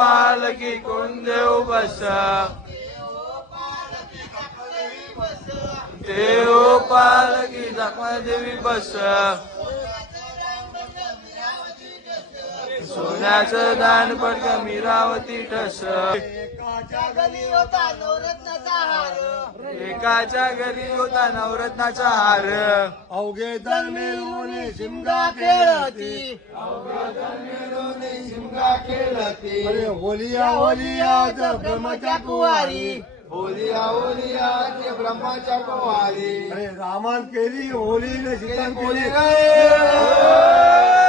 पालकी कोण देव बस देव पालकी जखमा देवी बस सोन्याचं दान पडक मीरावती ठस एकाच्या घरी होता नवरत्नाचा हार एकाच्या घरी होता नवरत्नाचा हार अवघे जण मिळून शिमगा खेळती शिमगा खेळती अरे होलिया होलिया ब्रह्मच्या कुवारी होलिया होलिया ते ब्रह्माच्या कुवारी अरे रामान केली होली सीता कोणी केली गे